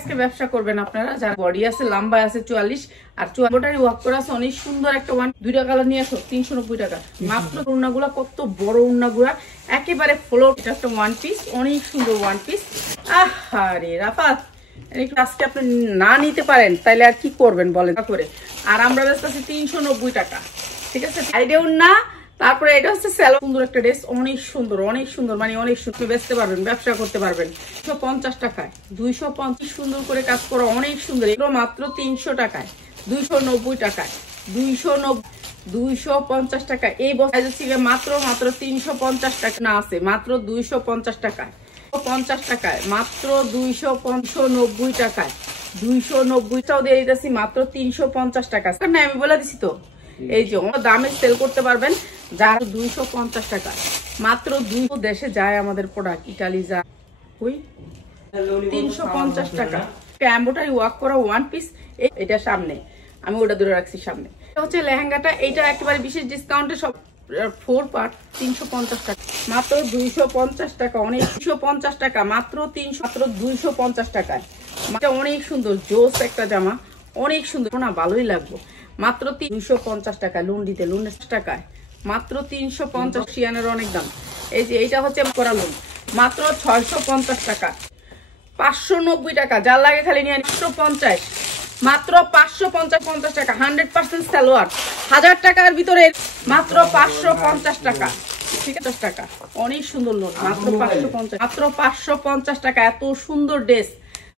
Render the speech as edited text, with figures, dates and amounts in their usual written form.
আজকে ব্যবসা করবেন আপনারা, যারা বডি আছে, লম্বা আছে 44 আর 44 ওয়ার্ক করা আছে, অনেক সুন্দর একটা ওয়ান। দুইটা কালার নিয়ে আসো 390 টাকা মাত্র। উন্নাগুলা কত বড় উন্নাগুলা, একেবারে ফ্লোর। এটা একটা ওয়ান পিস, অনেক সুন্দর ওয়ান পিস। আহারে রাফাত, আজকে আপনি না নিতে পারেন তাইলে আর কি করবেন বলেন করে। আর আমরা ব্যস্ত আছি 390 টাকা, ঠিক আছে। সাইডেও না, তারপরে এটা হচ্ছে স্যালো, সুন্দর একটা ড্রেস, অনেক সুন্দর অনেক সুন্দর, মানে অনেক সুন্দর। বেচতে পারবেন, ব্যবসা করতে পারবেন। 250 টাকায় 250 সুন্দর করে কাজ করা, অনেক সুন্দর। এগুলো মাত্র 300 টাকায়, 290 টাকায়, 250 টাকা। এই বছর মাত্র 350 টাকা না আছে, মাত্র 250 টাকায়, 50 টাকায়, মাত্র 290 টাকায়, 290টাও দিয়ে দিতেছি মাত্র 350 টাকা। না আমি বলে দিছি তো, এই যে দামে সেল করতে পারবেন যারা 250 টাকা মাত্র। 2 দেশে যায় আমাদের প্রোডাক্ট, ইটালি যায়, ওই 350 টাকা। এমব্রয়ডারি ওয়ার্ক করা ওয়ান পিস, এটা সামনে আমি ওটা ধরে রাখছি সামনে। এটা হচ্ছে লেহেঙ্গাটা, এইটা একেবারে বিশেষ ডিসকাউন্টে সব 4 পার্ট 350 টাকা মাত্র। 250 টাকা, অনেক 250 টাকা মাত্র, 250 টাকায়। অনেক সুন্দর জোস একটা জামা, অনেক সুন্দর না, ভালোই লাগবে। মাত্র 250 টাকা লুন্ডিতে, 100 টাকায় মাত্র 350। শিয়ানের অনেক দাম। এই যে এইটা হচ্ছে করা লুন, মাত্র 650 টাকা, 590 টাকা। যার লাগে খালি নিয়ে 150, মাত্র 550 টাকা। 100% সালোয়ার, 1000 টাকার ভিতরে মাত্র 550 টাকা, ঠিক আছে টাকা। অনেক সুন্দর লোন, মাত্র 550, মাত্র 550 টাকা। এত সুন্দর ড্রেস